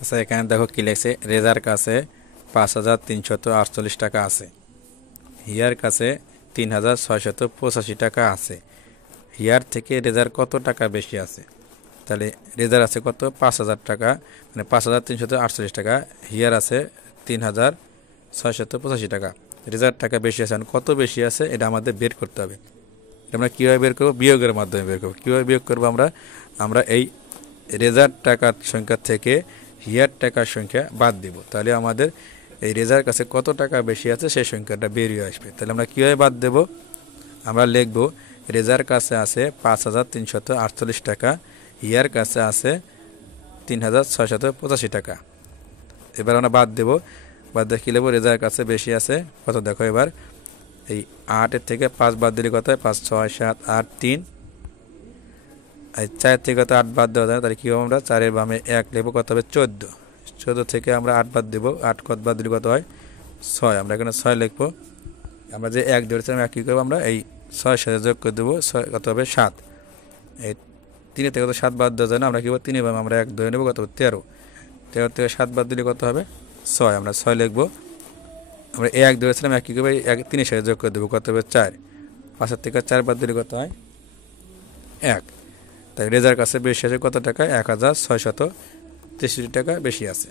আচ্ছা, এখানে দেখো কি লেখছে, রেজার কাছে 5,348 টাকা আছে, হিয়ার কাছে 3,685 টাকা আছে। হিয়ার থেকে রেজার কত টাকা বেশি আছে? তাহলে রেজার আছে কত? 5,000 টাকা, মানে 5,348 টাকা। হিয়ার আছে 3,685 টাকা। রেজার টাকা বেশি আছে, কত বেশি আছে এটা আমাদের বের করতে হবে। আমরা কীভাবে বের করবো? বিয়োগের মাধ্যমে বের করবো। কীভাবে বিয়োগ করবো? আমরা এই রেজার টাকার সংখ্যা থেকে হিয়ার টাকার সংখ্যা বাদ দিব। তাহলে আমাদের এই রেজার কাছে কত টাকা বেশি আছে সেই সংখ্যাটা বেরিয়ে আসবে। তাহলে আমরা কীভাবে বাদ দেব? আমরা লিখব রেজার কাছে আছে 5,348 টাকা, হিয়ার কাছে আছে 3,685 টাকা। এবার আমরা বাদ দেব। বাদ দিয়ে কী লিখব? রেজার কাছে বেশি আছে কত দেখো এবার। এই 8-এর থেকে 5 বাদ দিলে কত হয়? 5, 6, 7, 8, 3। এই 4 থেকে কত 8 বাদ দেওয়া যায়, তাহলে কী হবে? আমরা 4-এর বামে 1 লিখবো, কত হবে? 14। 14 থেকে আমরা 8 বাদ দেবো, 8 কত বাদ দিলে কত হয়? 6। আমরা এখানে 6 লিখবো। আমরা যে 1 ধরেছিলাম, 1 কী করবো? আমরা এই 6 সাথে যোগ করে দেবো, 6 কত হবে? 7। এই 3 থেকে কত 7 বাদ দেওয়া যায় না, আমরা কী করবো? 3-এর বামে আমরা 1 ধরে নেবো, কত হবে? 13। 13 থেকে 7 বাদ দিলে কত হবে? 6। আমরা 6 লিখবো। আমরা 1 ধরেছিলাম, 1 কী করবো? 1 3-এর সাথে যোগ করে দেবো, কত হবে? 4। 5 থেকে 4 বাদ দিলে কত হয়? 1। তাই রেজার কাছে বেশি আছে কত টাকা? 1,663 টাকা বেশি আছে।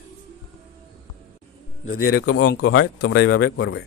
যদি এরকম অঙ্ক হয় তোমরা এইভাবে করবে।